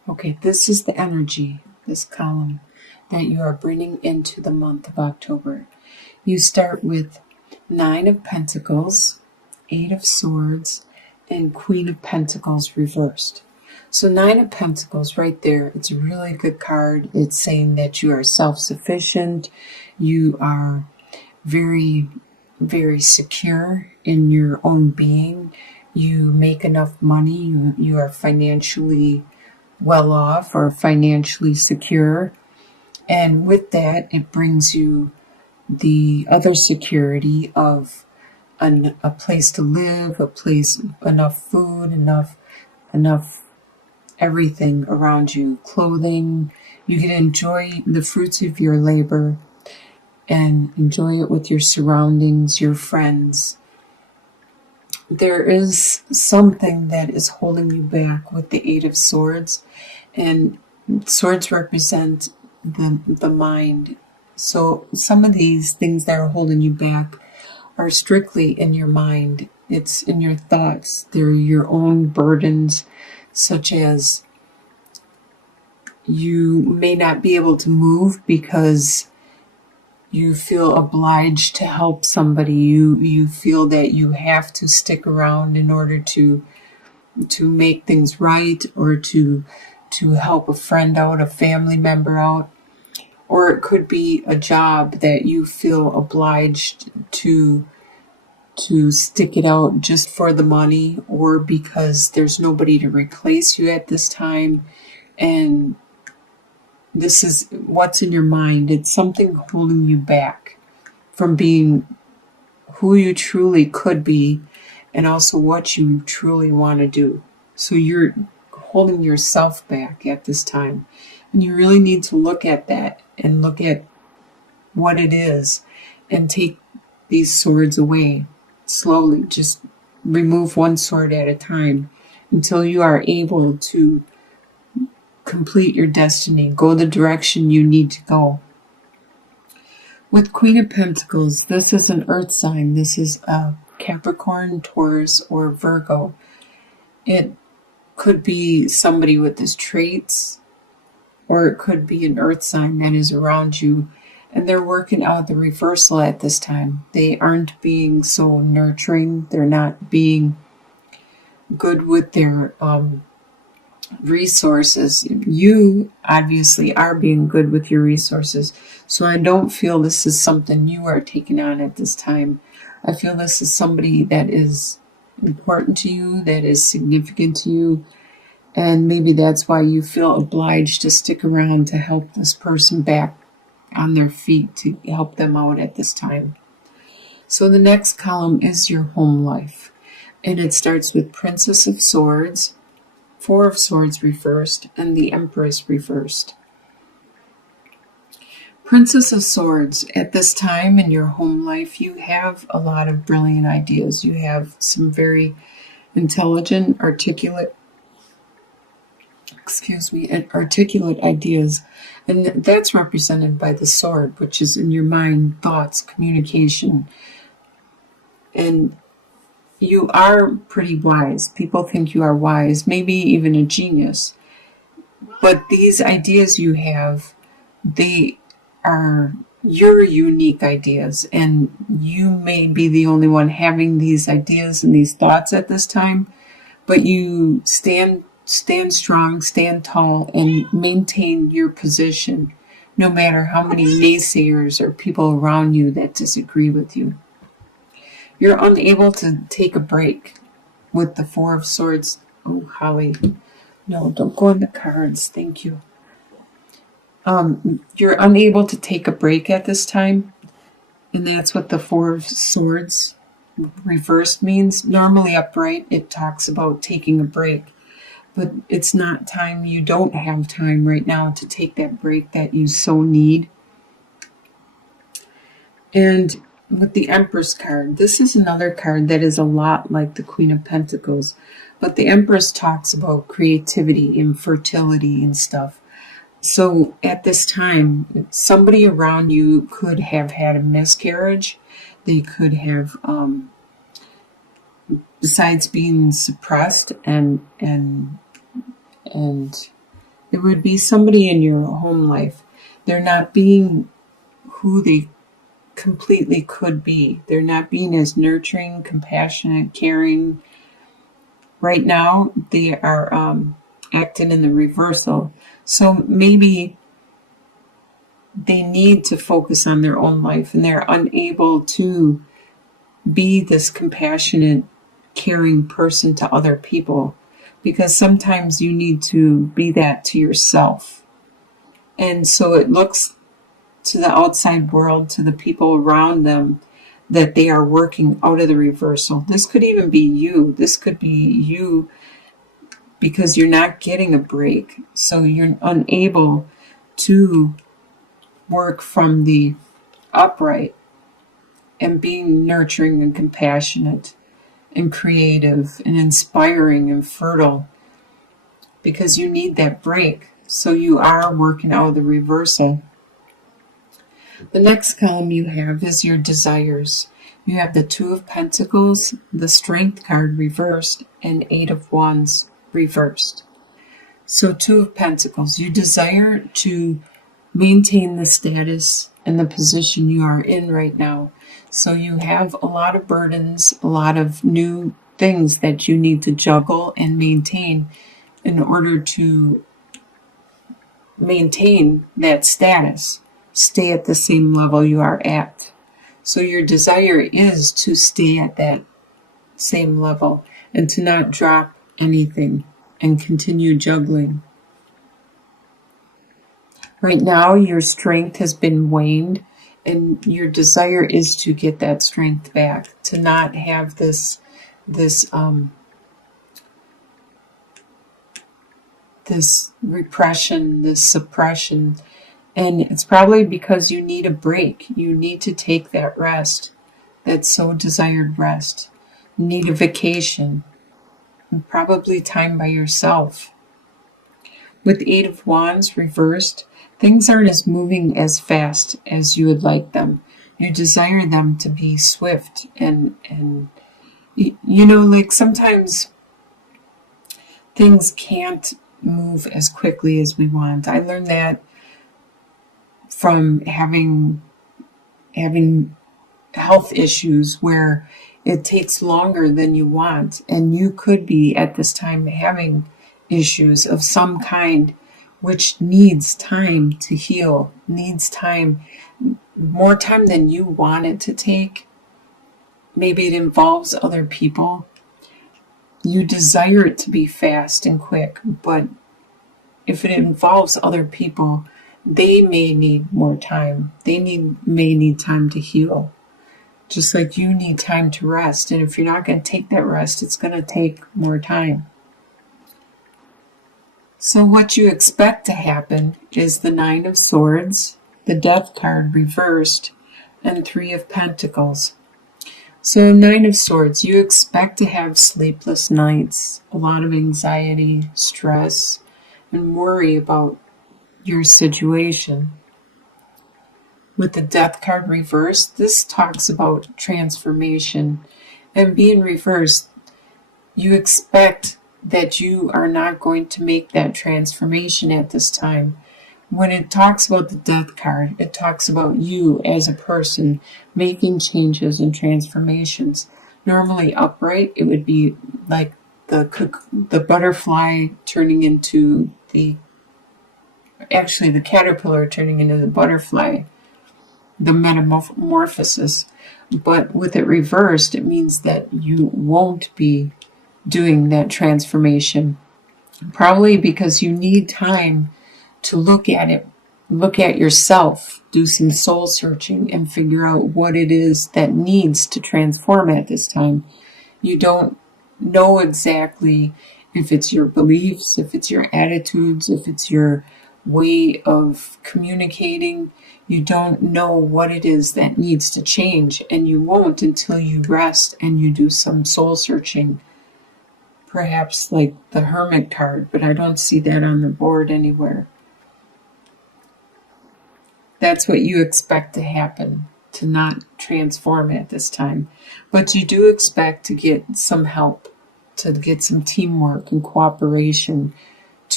Okay, this is the energy, this column, that you are bringing into the month of October. You start with 9 of Pentacles, 8 of Swords, and Queen of Pentacles reversed. So 9 of Pentacles right there, it's a really good card. It's saying that you are self-sufficient, you are very, very secure in your own being, you make enough money, you are financially well off or financially secure. And with that, it brings you the other security of a place to live, a place, enough food, enough everything around you, clothing. You can enjoy the fruits of your labor and enjoy it with your surroundings, your friends. There is something that is holding you back with the 8 of Swords, and swords represent the mind. So some of these things that are holding you back are strictly in your mind. It's in your thoughts. They're your own burdens, such as you may not be able to move because you feel obliged to help somebody. You feel that you have to stick around in order to make things right, or to help a friend out, a family member out. Or it could be a job that you feel obliged to stick it out just for the money, or because there's nobody to replace you at this time. And this is what's in your mind. It's something holding you back from being who you truly could be, and also what you truly want to do. So you're holding yourself back at this time. And you really need to look at that and look at what it is and take these swords away slowly. Just remove one sword at a time until you are able to complete your destiny, go the direction you need to go. With Queen of Pentacles, this is an earth sign. This is a Capricorn, Taurus, or Virgo. It could be somebody with these traits, or it could be an earth sign that is around you, and they're working out the reversal at this time. They aren't being so nurturing. They're not being good with their resources. You obviously are being good with your resources, so I don't feel this is something you are taking on at this time. I feel this is somebody that is important to you, that is significant to you, and maybe that's why you feel obliged to stick around to help this person back on their feet, to help them out at this time. So the next column is your home life, and it starts with Princess of Swords, 4 of Swords reversed, and the Empress reversed. Princess of Swords, at this time in your home life, you have a lot of brilliant ideas. You have some very intelligent, articulate ideas. And that's represented by the sword, which is in your mind, thoughts, communication. And you are pretty wise. People think you are wise, maybe even a genius. But these ideas you have, they are your unique ideas, and you may be the only one having these ideas and these thoughts at this time, but you stand strong, stand tall, and maintain your position, no matter how many naysayers or people around you that disagree with you. You're unable to take a break with the 4 of Swords. Oh, Holly, no, don't go on the cards. Thank you. You're unable to take a break at this time, and that's what the 4 of Swords reversed means. Normally upright, it talks about taking a break, but it's not time. You don't have time right now to take that break that you so need. And with the Empress card, this is another card that is a lot like the Queen of Pentacles, but the Empress talks about creativity and fertility and stuff. So at this time, somebody around you could have had a miscarriage. They could have, besides being suppressed and It would be somebody in your home life. They're not being who they completely could be. They're not being as nurturing, compassionate, caring. Right now, they are acting in the reversal. So maybe they need to focus on their own life and they're unable to be this compassionate, caring person to other people, because sometimes you need to be that to yourself. And so it looks to the outside world, to the people around them, that they are working out of the reversal. This could even be you. This could be you because you're not getting a break. So you're unable to work from the upright and being nurturing and compassionate and creative and inspiring and fertile, because you need that break. So you are working out of the reversal. The next column you have is your desires. You have the Two of Pentacles, the Strength card reversed, and Eight of Wands reversed. So Two of Pentacles, you desire to maintain the status and the position you are in right now. So you have a lot of burdens, a lot of new things that you need to juggle and maintain in order to maintain that status. Stay at the same level you are at. So your desire is to stay at that same level and to not drop anything and continue juggling. Right now, your strength has been waned, and your desire is to get that strength back, to not have this repression, this suppression. And it's probably because you need a break. You need to take that rest, that so desired rest. You need a vacation, and probably time by yourself. With Eight of Wands reversed, things aren't as moving as fast as you would like them. You desire them to be swift and like sometimes things can't move as quickly as we want. I learned that from having health issues where it takes longer than you want, and you could be at this time having issues of some kind, which needs time to heal, needs time, more time than you want it to take. Maybe it involves other people. You desire it to be fast and quick, but if it involves other people, they may need more time. They may need time to heal, just like you need time to rest. And if you're not going to take that rest, it's going to take more time. So what you expect to happen is the Nine of Swords, the Death card reversed, and Three of Pentacles. So Nine of Swords, you expect to have sleepless nights, a lot of anxiety, stress, and worry about your situation. With the Death card reversed, this talks about transformation. And being reversed, you expect that you are not going to make that transformation at this time. When it talks about the Death card, it talks about you as a person making changes and transformations. Normally upright, it would be like the butterfly turning into the caterpillar turning into the butterfly, the metamorphosis. But with it reversed, it means that you won't be doing that transformation, probably because you need time to look at it, look at yourself, do some soul searching and figure out what it is that needs to transform at this time. You don't know exactly if it's your beliefs, if it's your attitudes, if it's your way of communicating. You don't know what it is that needs to change, and you won't until you rest and you do some soul searching. Perhaps like the Hermit card, but I don't see that on the board anywhere. That's what you expect to happen, to not transform at this time. But you do expect to get some help, to get some teamwork and cooperation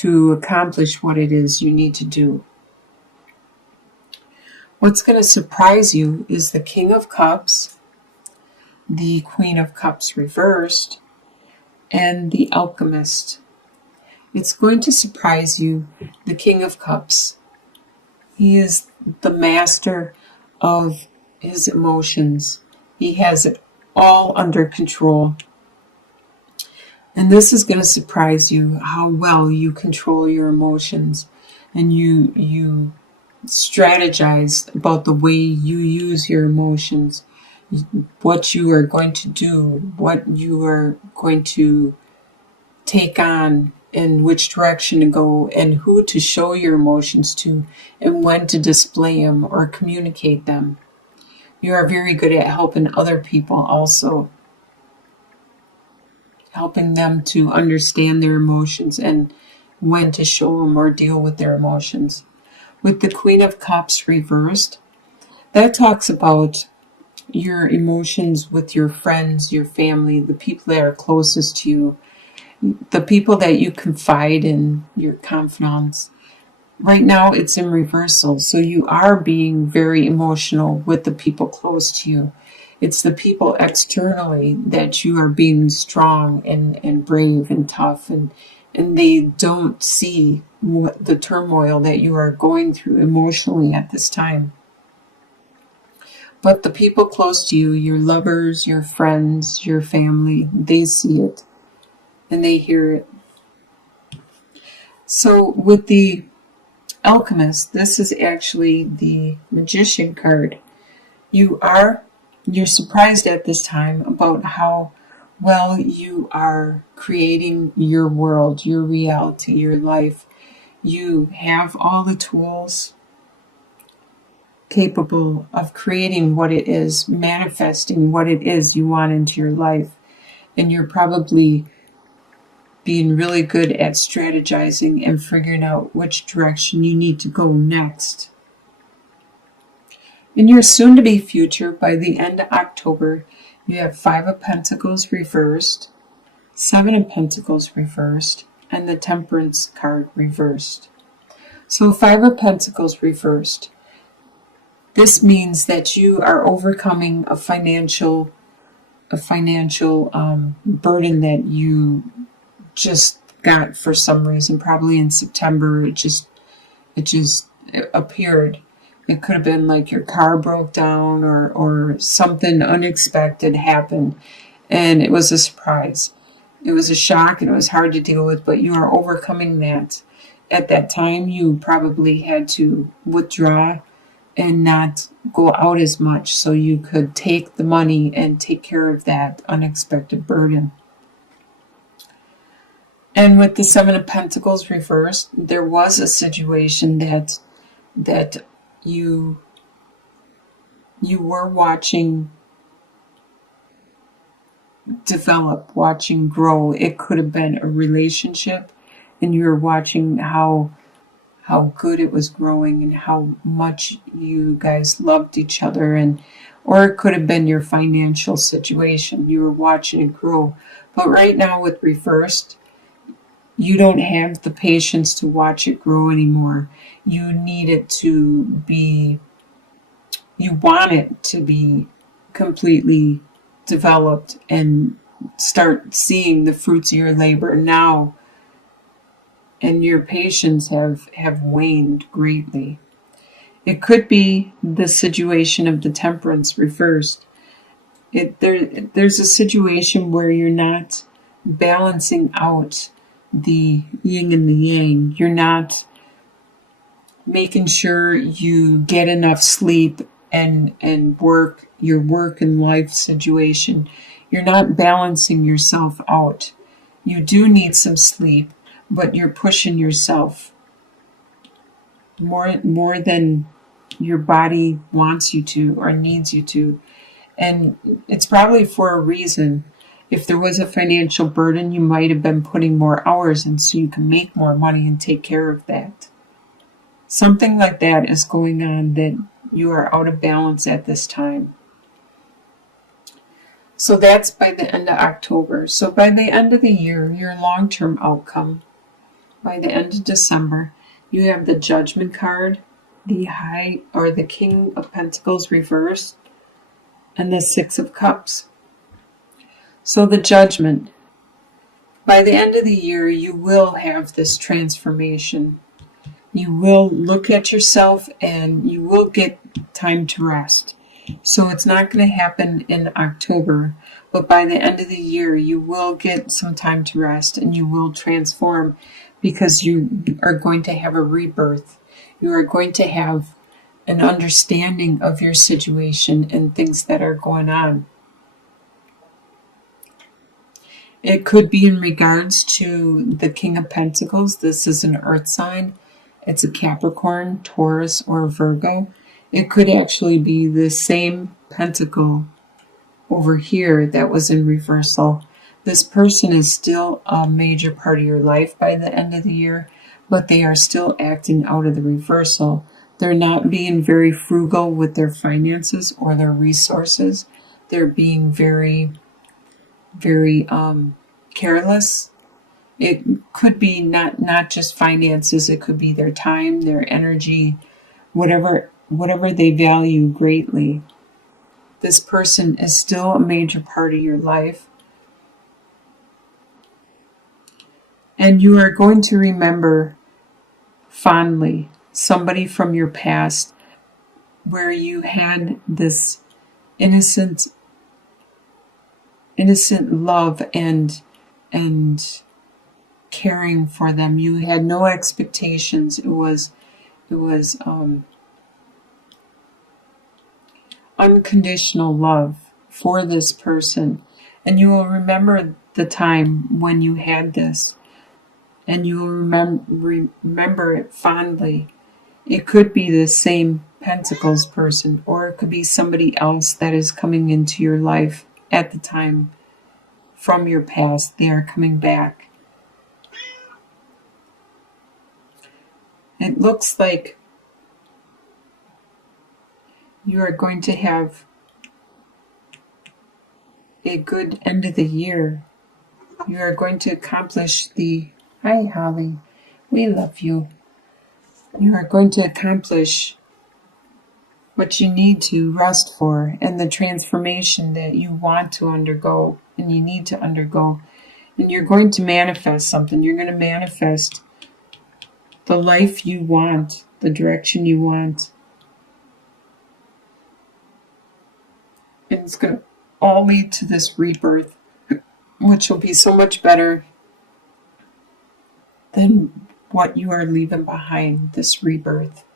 to accomplish what it is you need to do. What's going to surprise you is the King of Cups, the Queen of Cups reversed, and the Alchemist. It's going to surprise you, the King of Cups. He is the master of his emotions. He has it all under control. And this is going to surprise you how well you control your emotions, and you strategize about the way you use your emotions, what you are going to do, what you are going to take on, and which direction to go, and who to show your emotions to, and when to display them or communicate them. You are very good at helping other people also, helping them to understand their emotions and when to show them or deal with their emotions. With the Queen of Cups reversed, that talks about your emotions with your friends, your family, the people that are closest to you, the people that you confide in, your confidants. Right now it's in reversal, so you are being very emotional with the people close to you. It's the people externally that you are being strong and brave and tough, and they don't see the turmoil that you are going through emotionally at this time. But the people close to you, your lovers, your friends, your family, they see it and they hear it. So with the Alchemist, this is actually the Magician card. You're surprised at this time about how well you are creating your world, your reality, your life. You have all the tools capable of creating what it is, manifesting what it is you want into your life. And you're probably being really good at strategizing and figuring out which direction you need to go next. In your soon-to-be future, by the end of October, you have 5 of Pentacles reversed, 7 of Pentacles reversed, and the Temperance card reversed. So 5 of Pentacles reversed. This means that you are overcoming a financial burden that you just got for some reason. Probably in September, it just appeared. It could have been like your car broke down or something unexpected happened, and it was a surprise. It was a shock and it was hard to deal with, but you are overcoming that. At that time, you probably had to withdraw and not go out as much so you could take the money and take care of that unexpected burden. And with the 7 of Pentacles reversed, there was a situation that you were watching develop, watching grow. It could have been a relationship, and you were watching how good it was growing and how much you guys loved each other, or it could have been your financial situation. You were watching it grow. But right now with reversed, you don't have the patience to watch it grow anymore. You need it to be, you want it to be completely developed and start seeing the fruits of your labor now. And your patience have waned greatly. It could be the situation of the Temperance reversed. There's a situation where you're not balancing out the yin and the yang. You're not making sure you get enough sleep and work, your work and life situation. You're not balancing yourself out. You do need some sleep, but you're pushing yourself more than your body wants you to or needs you to. And it's probably for a reason. If there was a financial burden, you might have been putting more hours in so you can make more money and take care of that. Something like that is going on, that you are out of balance at this time. So that's by the end of October. So by the end of the year, your long-term outcome, by the end of December, you have the Judgment card, the High or the King of Pentacles reversed, and the Six of Cups. So the Judgment. By the end of the year, you will have this transformation. You will look at yourself and you will get time to rest. So it's not going to happen in October, but by the end of the year, you will get some time to rest and you will transform because you are going to have a rebirth. You are going to have an understanding of your situation and things that are going on. It could be in regards to the King of Pentacles. This is an earth sign. It's a Capricorn, Taurus, or Virgo. It could actually be the same pentacle over here that was in reversal. This person is still a major part of your life by the end of the year, but they are still acting out of the reversal. They're not being very frugal with their finances or their resources. They're being very careless. It could be not just finances, it could be their time, their energy, whatever they value greatly. This person is still a major part of your life. And you are going to remember fondly somebody from your past where you had this innocent love and caring for them. You had no expectations. It was unconditional love for this person. And you will remember the time when you had this. And you will remember it fondly. It could be the same Pentacles person, or it could be somebody else that is coming into your life at the time from your past. They are coming back. It looks like you are going to have a good end of the year. You are going to accomplish Hi, Holly. We love you. You are going to accomplish what you need to rest for and the transformation that you want to undergo and you need to undergo. And you're going to manifest something. You're going to manifest the life you want, the direction you want. And it's going to all lead to this rebirth, which will be so much better than what you are leaving behind, this rebirth.